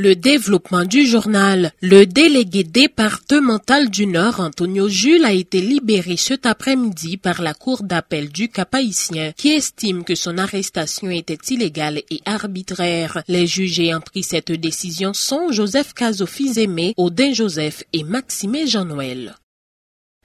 Le développement du journal. Le délégué départemental du Nord, Antonio Jules, a été libéré cet après-midi par la Cour d'appel du Cap-Haïtien qui estime que son arrestation était illégale et arbitraire. Les juges ayant pris cette décision sont Joseph Cazo-Fils-Aimé, Odin Joseph et Maxime Jean-Noël.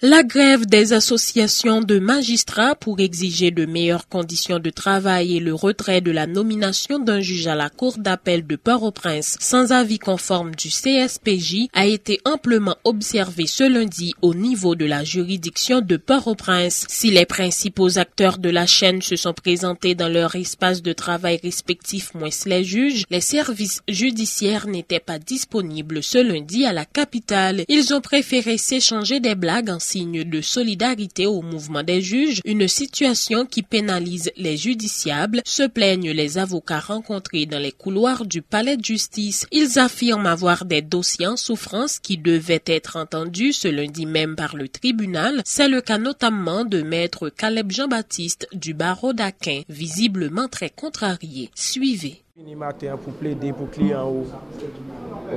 La grève des associations de magistrats pour exiger de meilleures conditions de travail et le retrait de la nomination d'un juge à la Cour d'appel de Port-au-Prince sans avis conforme du CSPJ a été amplement observée ce lundi au niveau de la juridiction de Port-au-Prince. Si les principaux acteurs de la chaîne se sont présentés dans leur espace de travail respectif moins les juges, les services judiciaires n'étaient pas disponibles ce lundi à la capitale. Ils ont préféré s'échanger des blagues en signe de solidarité au mouvement des juges, une situation qui pénalise les justiciables, se plaignent les avocats rencontrés dans les couloirs du palais de justice. Ils affirment avoir des dossiers en souffrance qui devaient être entendus ce lundi même par le tribunal. C'est le cas notamment de maître Caleb Jean-Baptiste du barreau d'Aquin, visiblement très contrarié. Suivez. Matin pour plaider pour client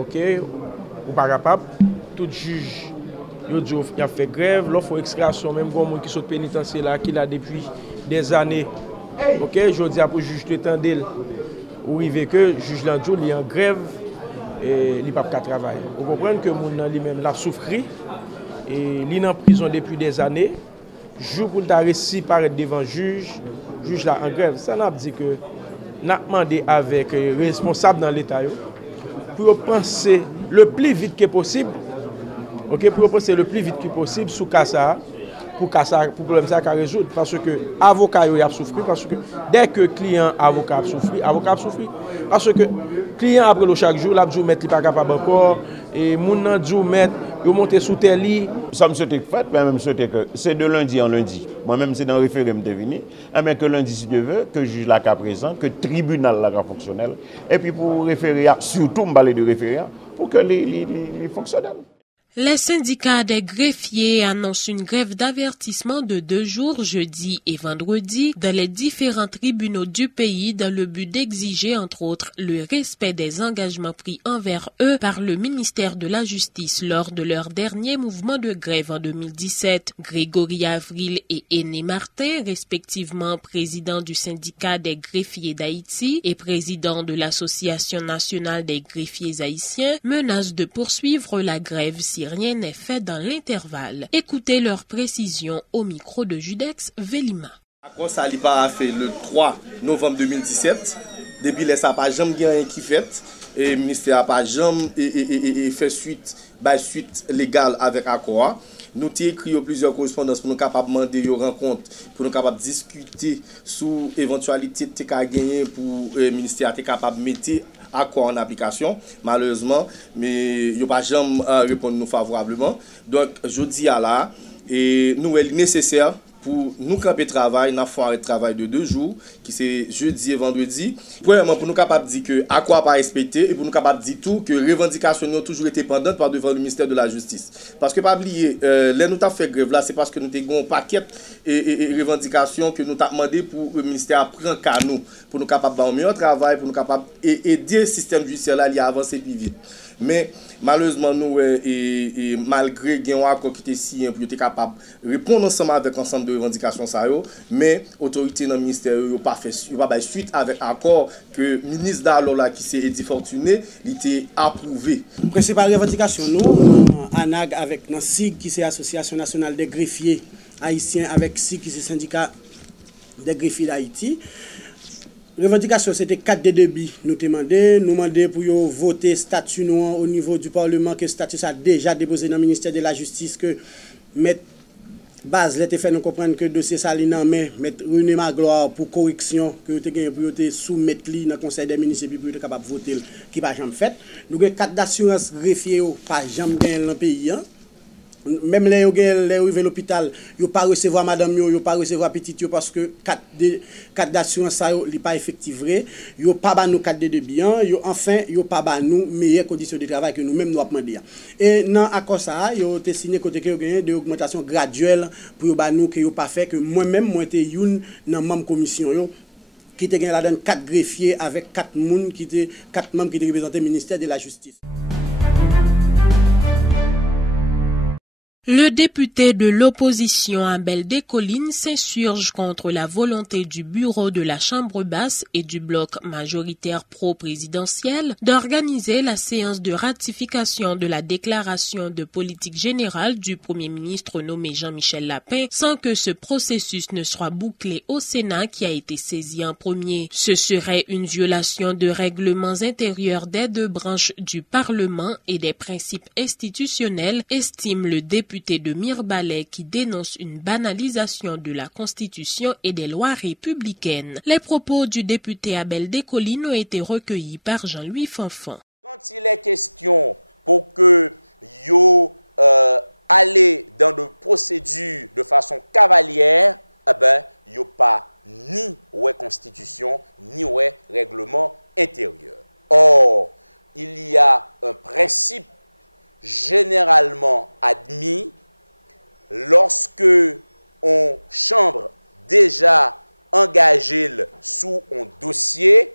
OK, ou pas capable, tout juge il a fait grève, l'offre extraction, même pour gens qui sont pénitentiaires là, qui l'a depuis des années. OK, je dis à pour juge de tendel ou il que juge Landjou il est en grève et il pas qu'à travailler. Vous comprenez que mon lui-même l'a souffri et il est en prison depuis des années. Jour pour ta récit paraître devant juge là en grève. Ça n'a dit que n'a demandé avec responsable dans l'état pour penser le plus vite que possible. OK, pour penser le plus vite que possible sous Kassa pour problème ça résoudre parce que avocat a souffert parce que dès que client avocat a souffert parce que client après le chaque jour la jour mettre pas capable encore et moun nan jour mettre yo monter sous tel lit ça me souhaite fait mais même souhaiter que c'est de lundi en lundi moi-même c'est dans référendum de venir mais que lundi si Dieu veut que juge là cas présent que tribunal là fonctionnel et puis pour référer surtout me parler de référé pour que les fonctionnels. Les syndicats des greffiers annoncent une grève d'avertissement de 2 jours, jeudi et vendredi, dans les différents tribunaux du pays dans le but d'exiger, entre autres, le respect des engagements pris envers eux par le ministère de la Justice lors de leur dernier mouvement de grève en 2017. Grégory Avril et Aîné Martin, respectivement président du syndicat des greffiers d'Haïti et président de l'Association nationale des greffiers haïtiens, menacent de poursuivre la grève si rien n'est fait dans l'intervalle. Écoutez leurs précisions au micro de Judex Velima. Accord ça n'a pas fait le 3 novembre 2017. Depuis les ça pas jamais rien qui fait et le ministère n'a pas jamais fait suite légale avec accord. Nous avons écrit plusieurs correspondances pour nous capables demander une rencontre, pour nous capables discuter sur l'éventualité de gagner pour le ministère être capable de mettre accord en application. Malheureusement, mais il n'y a pas jamais répondu nous favorablement. Donc, je dis à là, et nous est nécessaire pour nous camper travail, nous avons un travail de 2 jours, qui c'est jeudi et vendredi. Premièrement, pour nous capables de dire que à quoi pas respecter et pour nous capables de dire tout que les revendications ont toujours été pendantes par devant le ministère de la Justice. Parce que pas oublier, là nous avons fait grève là, c'est parce que nous avons un paquet et revendications que nous avons demandé pour le ministère à prendre qu'à nous, pour nous capables de faire un meilleur travail, pour nous capables aider le système judiciaire là à avancer plus vite. Mais malheureusement, nous, malgré un accord qui était signé pour être capable de répondre ensemble avec l'ensemble de revendications, mais l'autorité dans le ministère n'a pas fait suite avec l'accord que le ministre d'Alola, qui s'est Eddy Fortuné, il était approuvé. La principale revendication, nous, ANAG avec notre SIG, qui est l'Association nationale des greffiers haïtiens, avec SIG, qui est le syndicat des greffiers d'Haïti. Revendication, c'était 4 de débit. Nous demandons pour voter statut noir au niveau du Parlement, que statut ça a déjà déposé dans le ministère de la Justice, que mettre base, l'été fait nous comprendre que le dossier Salina, mais mettre René Magloire pour correction, que vous avez pour soumettre dans le Conseil des ministres pour être capable de voter, qui n'a pas jamais fait. Nous avons 4 d'assurance greffier, pas jamais gagné dans le pays. Même les gens qui arrivent à l'hôpital, ils ne peuvent pas recevoir madame, ils ne peuvent pas recevoir petite parce que 4 d'assurance n'est pas effectif. Ils ne peuvent pas nous 4 de biens, enfin, ils ne peuvent pas nous meilleures conditions de travail que nous-mêmes nous demandons. Et dans l'accord ça, ils ont signé côté que des augmentations graduelles pour nous que ils pas fait que moi-même moi été une dans même commission qui était la donne 4 greffiers avec 4 membres qui représentaient le ministère de la Justice. Le député de l'opposition Abel Descollines s'insurge contre la volonté du bureau de la Chambre basse et du bloc majoritaire pro-présidentiel d'organiser la séance de ratification de la déclaration de politique générale du Premier ministre nommé Jean-Michel Lapin sans que ce processus ne soit bouclé au Sénat qui a été saisi en premier. Ce serait une violation de règlements intérieurs des 2 branches du Parlement et des principes institutionnels, estime le député de Mirebalais qui dénonce une banalisation de la Constitution et des lois républicaines. Les propos du député Abel Descollines ont été recueillis par Jean-Louis Fanfan. Quand il est question pour que aller dans de procédures de façon cavalière, yo pas ni Constitution ni règlement intérieur. Or, il y a un principe généralement admis lorsque on chambre déjà engagé sous un dossier,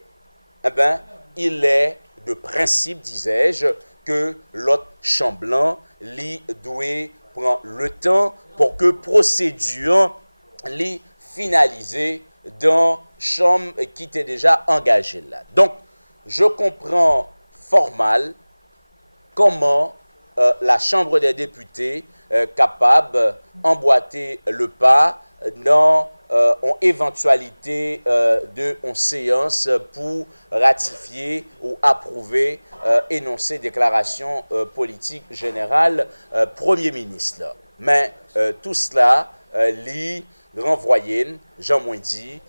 il est de principe, disais-je, que l'autre chamblant li doit prendre le temps pour que procédure li finalisée dans chambre qui était déjà engagée là. Donc, je comprends formellement comment la Chambre des députés capable d'emboîter le pas dans une éventualité de séance pour ratifier ou approuver énoncer déclaration politique générale Premier ministre. Mais tout cela lit renvoyé, Jean dit,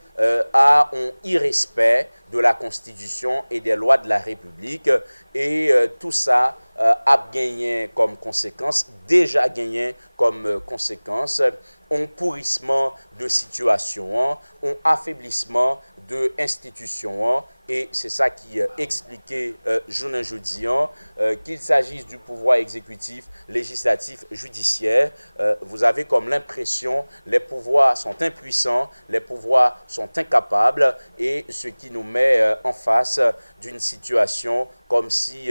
à un irrespect de la Constitution et des lois de la République et tout ça a gagné comme conséquence, déjà gagné comme conséquence, un pourrissement de situation, un affaiblissement de institutions. Et c'est ça qui expliquait jeudi qu'il s'agisse du pouvoir exécutif, législatif, judiciaire. Vous avez comme l'impression les pouvoirs sont impuissants, les pouvoirs sont incapables et ce qui nous met en face d'une situation comme si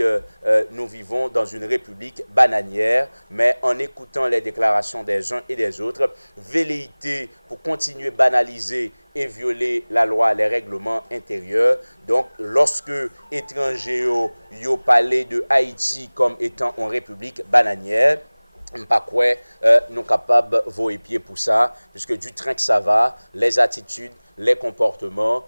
nous vivons dans une république bananière, mais en écoutant les déclarations des uns et des autres, velléité pour continuer à banaliser et violer la loi, les règlements intérieurs. Donc, lorsque étrangers ont parlé de Haïti comme étant une république bananière, pas quoi nous sommes capables de voyer pied pour ça, puisque du train que ça va, les attitudes, les comportements,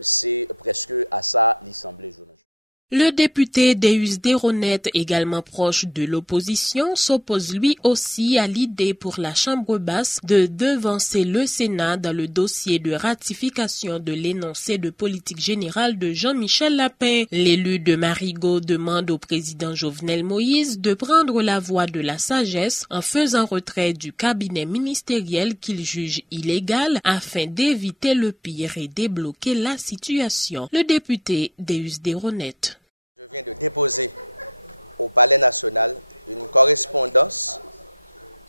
c'est presque à ça l'Assemblée journaliste. Le député Deus Deronet, également proche de l'opposition, s'oppose lui aussi à l'idée pour la Chambre basse de devancer le Sénat dans le dossier de ratification de l'énoncé de politique générale de Jean-Michel Lapin. L'élu de Marigot demande au président Jovenel Moïse de prendre la voie de la sagesse en faisant retrait du cabinet ministériel qu'il juge illégal afin d'éviter le pire et débloquer la situation. Le député Deus Deronet. Je viens de déposer au Palais national une correspondance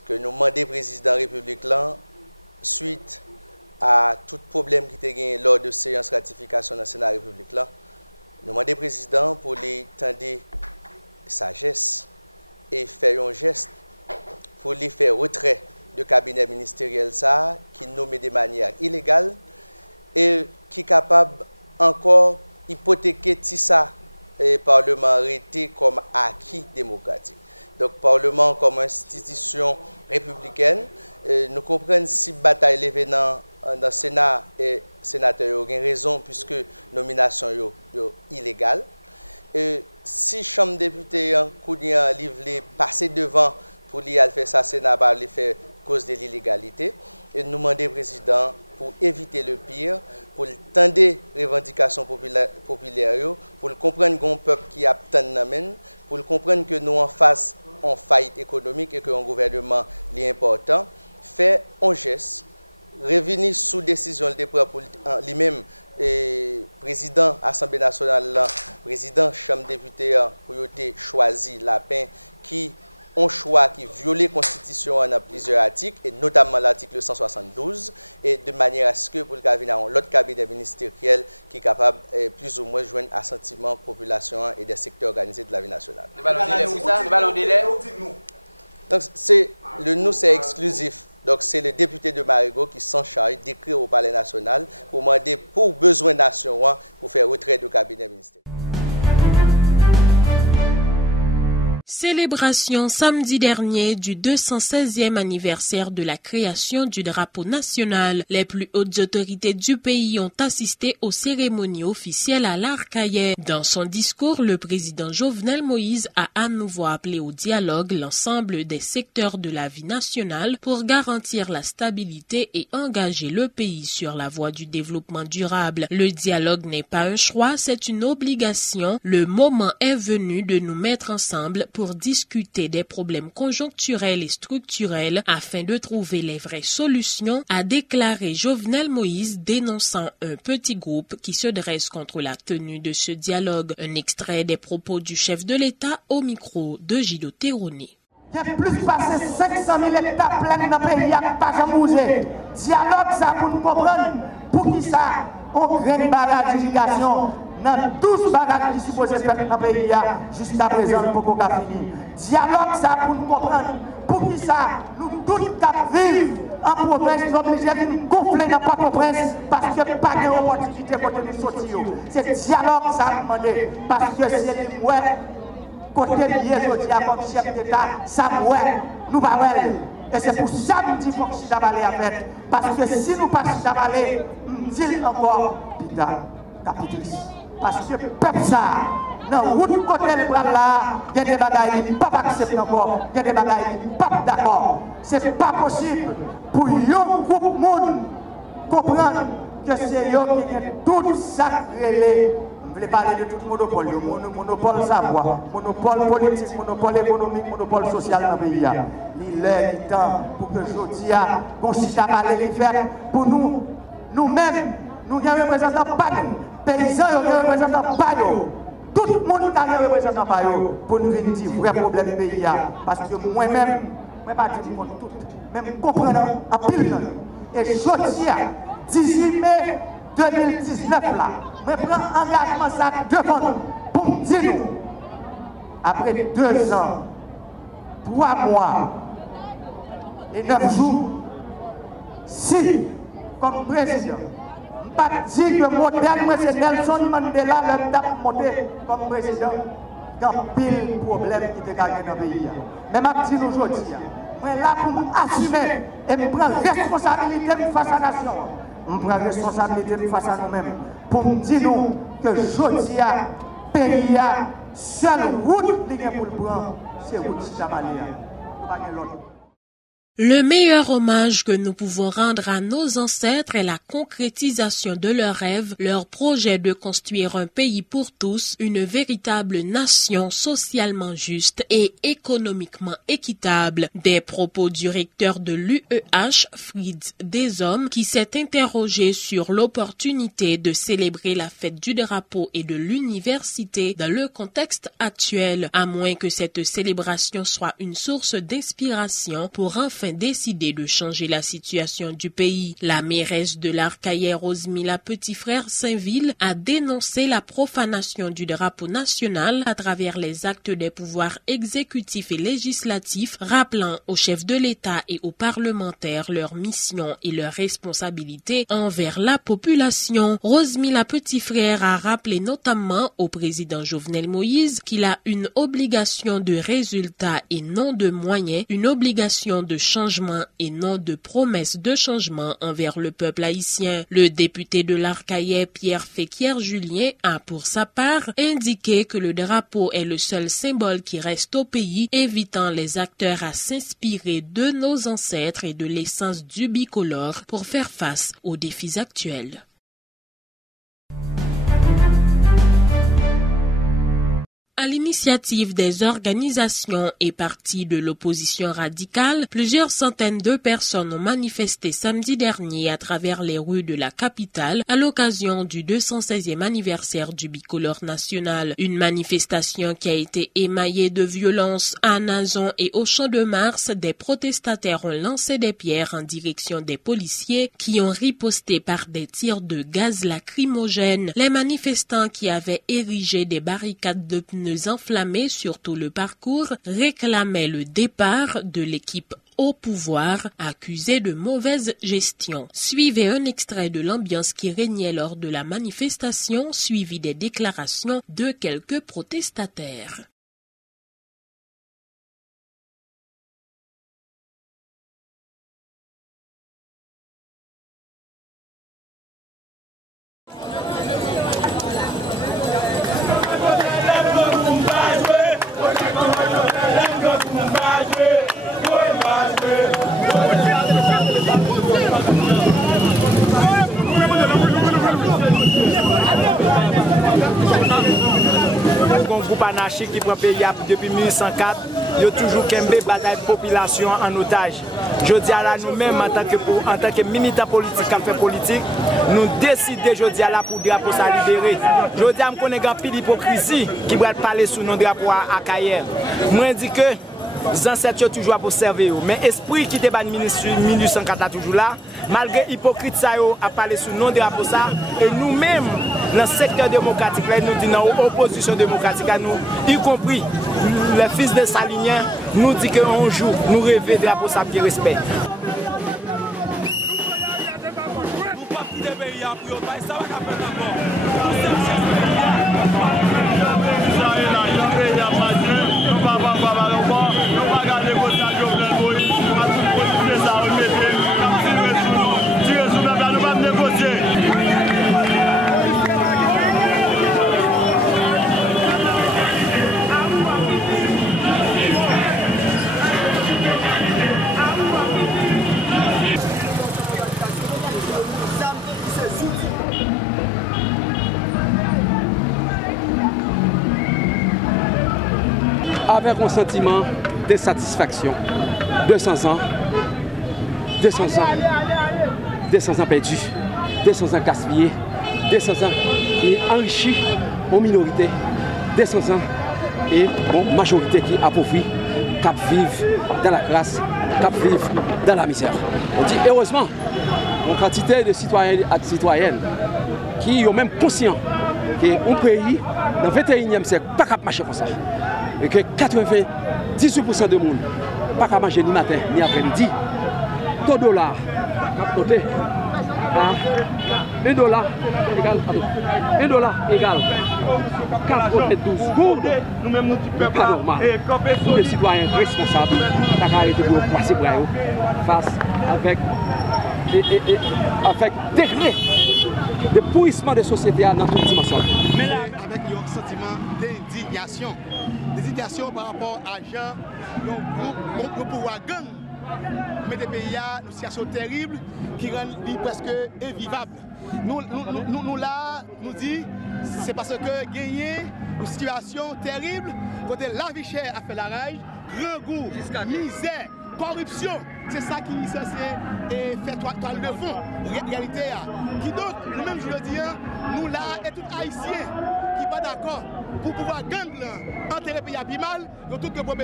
que nous demandons au président de la République là, suite à tout problème qui était gagné lors de séance ratification dans le Sénat de la République là. Nous demandons au président pour les tendre sagesse et faire un geste pour les faire retrait du cabinet ministériel ça qui nomme de manière illégale et qui est capable encore hypothéquer tout ça. Et Parlement arrêté comme acquis démocratique. Donc, Parlement comme institution républicaine, nous comprenons si bataille est dans le Sénat et sénateurs ont raison puisque nomination est illégale. Si Chambre des députés en livré passer devant pour lui faire ça, Sénat va le faire cause de l'illégalité. Et nous demandons au président pour éviter le pire, pour tendre les revendications populaires, pour comprendre qu'on peuple qui a tant pour comprendre que nous en face en faillite économique et que un gouvernement est important, fait un geste, revenir sous décision pour lui-même, président Assemblée nationale, président Chambre des députés, pour choisir Lapin qui un choix qui violait la Constitution dans plusieurs articles, et notamment l'article 172, et de manière à ce que pour le cabinet, l'autre cabinet ministériel qui est capable plus ou moins de joindre assentiment population et des secteurs organisés de la vie nationale. Donc c'est exclusif. Donc c'est le député de Marigot qui s'en charge d'écrire au Palais national pour demander pour besoin nation pour faire retrait du cabinet ministériel. Célébration samedi dernier du 216e anniversaire de la création du drapeau national. Les plus hautes autorités du pays ont assisté aux cérémonies officielles à l'Arcaillais. Dans son discours, le président Jovenel Moïse a à nouveau appelé au dialogue l'ensemble des secteurs de la vie nationale pour garantir la stabilité et engager le pays sur la voie du développement durable. Le dialogue n'est pas un choix, c'est une obligation. Le moment est venu de nous mettre ensemble pour discuter des problèmes conjoncturels et structurels afin de trouver les vraies solutions, a déclaré Jovenel Moïse, dénonçant un petit groupe qui se dresse contre la tenue de ce dialogue. Un extrait des propos du chef de l'État au micro de Gido Teroni. Il y a plus passé 500 000 hectares pleins dans le pays, il n'y a pas de bouger. Dialogue, ça pour nous comprendre, pour qui ça, on crée une barrage d'irrigation. Dans 12 barrages qui sont supposés faire dans le pays, jusqu'à présent, nous ne pouvons pas finir. Dialogue, ça pour nous comprendre. Pour qui ça, nous tous vivons en province, nous sommes obligés de nous gonfler dans Port-au-Prince parce que pas d'opportunité pour nous sortir. C'est dialogue, ça a demandé. Parce que c'est nous, côté lié, je dis comme chef d'État, ça nous pas. Et c'est pour ça que nous disons qu'il faut que Chidabale a fait. Parce que si nous ne pas Chidabale, nous disons encore, Pita, capitaliste. Parce que le peuple, ça, dans l'autre côté de bras là, il y a des bagailles qui ne peuvent pas accepter encore, il y a des bagailles qui ne peuvent pas d'accord. Ce n'est pas possible pour un groupe de monde comprendre que c'est eux qui ont tout sacré. Je voulais parler de tout le monopole, monopole savoir, monopole politique, monopole économique, monopole social dans le pays. Il est temps pour que je dise, pour nous, nous-mêmes, nous avons un représentant pas nous. Paysans, nous avons un représentant pas nous. Tout le monde a un représentant pas nous pour nous venir dire vrai problème du pays. Parce que moi-même, je ne pas dire tout, même comprendre en pile. Et je dis, 18 mai 2019, là, je prends engagement ça devant nous pour me dire nous, après 2 ans, 3 mois et 9 jours, si, comme président, je ne pas dire que le modèle, c'est Nelson Mandela, le date monté comme président, dans pile problème qui était gagné dans le pays. Mais je dis aujourd'hui, je suis là pour assumer et je prends responsabilité face à la nation. Je prends responsabilité face à nous-mêmes pour nous dire que aujourd'hui, le pays a seule route pour le prendre, c'est la route Chidabale. Le meilleur hommage que nous pouvons rendre à nos ancêtres est la concrétisation de leurs rêves, leur projet de construire un pays pour tous, une véritable nation socialement juste et économiquement équitable. Des propos du recteur de l'UEH, Fritz Deshommes, qui s'est interrogé sur l'opportunité de célébrer la fête du drapeau et de l'université dans le contexte actuel, à moins que cette célébration soit une source d'inspiration pour enfin décidé de changer la situation du pays. La mairesse de l'Arcaillais, Rosemilla Petit-Frère Saint-Ville, a dénoncé la profanation du drapeau national à travers les actes des pouvoirs exécutifs et législatifs, rappelant aux chefs de l'État et aux parlementaires leur mission et leurs responsabilités envers la population. Rosemilla Petit-Frère a rappelé notamment au président Jovenel Moïse qu'il a une obligation de résultat et non de moyens, une obligation de changement et non de promesses de changement envers le peuple haïtien. Le député de l'Arcaillais, Pierre Féquière-Julien, a pour sa part indiqué que le drapeau est le seul symbole qui reste au pays, évitant les acteurs à s'inspirer de nos ancêtres et de l'essence du bicolore pour faire face aux défis actuels. À l'initiative des organisations et partis de l'opposition radicale, plusieurs centaines de personnes ont manifesté samedi dernier à travers les rues de la capitale à l'occasion du 216e anniversaire du bicolore national. Une manifestation qui a été émaillée de violences à Nazon et au Champ de Mars. Des protestataires ont lancé des pierres en direction des policiers qui ont riposté par des tirs de gaz lacrymogène. Les manifestants qui avaient érigé des barricades de pneus enflammés sur tout le parcours réclamaient le départ de l'équipe au pouvoir accusée de mauvaise gestion. Suivez un extrait de l'ambiance qui régnait lors de la manifestation, suivi des déclarations de quelques protestataires. Un groupe anarchique qui prend pays depuis 1804, il y a toujours qu'un bataille de population en otage. Je dis à nous-mêmes, en tant que militants politiques, qui fait politique, nous décidons aujourd'hui pour le drapeau ça libérer. Je dis à nous connaître un peu d'hypocrisie qui va parler sous nos drapeaux à Cayenne. Moi, je dis que les ancêtres sont toujours pour servir, mais l'esprit qui était en 1804 est toujours là. Malgré l'hypocrite, ça a parlé sous nos drapeaux ça. Et nous-mêmes, dans le secteur démocratique, nous disons dans l'opposition démocratique à nous, y compris les fils de Salinien, nous disons qu'un jour, nous rêvons de drapeau ça qui respect. Avec un sentiment de satisfaction. 200 ans perdus, 200 ans gaspillés, 200 ans et enrichis aux minorités, 200 ans et majorité qui appauvrit, qui vivent dans la grâce, qui vivent dans la misère. On dit heureusement, une quantité de citoyens et de citoyennes qui sont même conscients qu'un pays dans le 21e siècle pas capable de marcher comme ça. Et que 98% de monde pas capable de manger ni matin ni après-midi. $1 côté à $1 égale 4,12 gourdes. Nous-mêmes nous disons pas normal. Tous les citoyens responsables qui arrêté pour passer pour eux face avec degré de pourrissement de société dans toute dimension. Mais là, avec un sentiment d'indignation. D'indignation par rapport à gens, le pouvoir gang, mais des pays à une situation terrible qui rend presque invivable. Nous là, nous dit, c'est parce que gagner une situation terrible, côté la vie chère a fait la rage, grand goût, misère, corruption, c'est ça qui est censé faire toile de fond, réalité. Qui donc, nous-mêmes, je le dis, nous là, et tout haïtien qui pas d'accord pour pouvoir gagner enterrer le pays à mal, tout que pour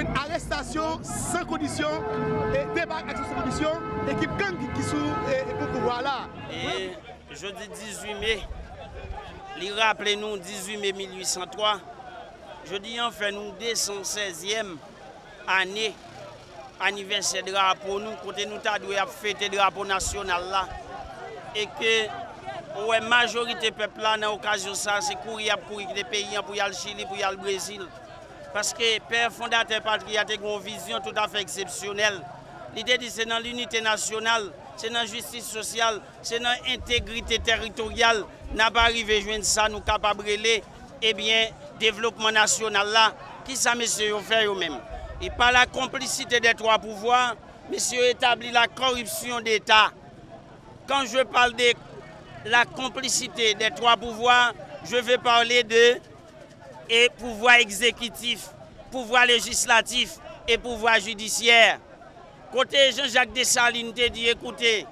une arrestation sans condition et débat sans condition, équipe gang qui sous pour pouvoir là. Et jeudi 18 mai, rappelez-nous 18 mai 1803, jeudi en fait nous 216e année anniversaire de drapeau nous côté nous t'a dû fêter le drapeau national là et que ouais majorité peuple là dans occasion ça c'est courir pour des pays pour y aller Chili pour y aller Brésil parce que père fondateur patriote a une vision tout à fait exceptionnelle. L'idée dit c'est dans l'unité nationale, c'est dans la justice sociale, c'est dans l'intégrité territoriale. N'a pas arrivé joindre ça nous capable de eh bien développement national là qui ça monsieur fait eux-mêmes. Et par la complicité des trois pouvoirs, monsieur établit la corruption d'État. Quand je parle de la complicité des trois pouvoirs, je vais parler de et pouvoir exécutif, pouvoir législatif et pouvoir judiciaire. Côté Jean-Jacques Dessalines te dit, écoutez,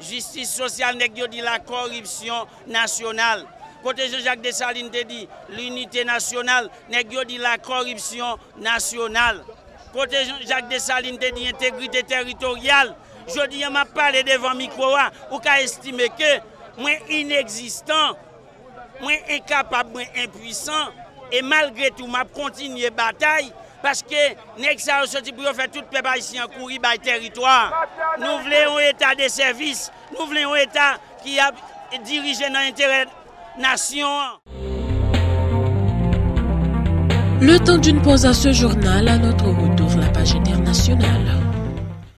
justice sociale n'est dit la corruption nationale. Côté Jean-Jacques Dessalines te dit, l'unité nationale n'est dit la corruption nationale. Côté Jean-Jacques Dessalines te dit, intégrité territoriale. Je dis, je m'a parlé devant micro, ou qu'à estimer que moi inexistant, moi incapable, moi impuissant, et malgré tout, m'a continué la bataille. Parce que nous sommes sortis pour faire tout le peuple haïtien courir par le territoire. Nous voulons un État de service, nous voulons un État qui a dirigé dans l'intérêt de la nation. Le temps d'une pause à ce journal, à notre retour, la page internationale.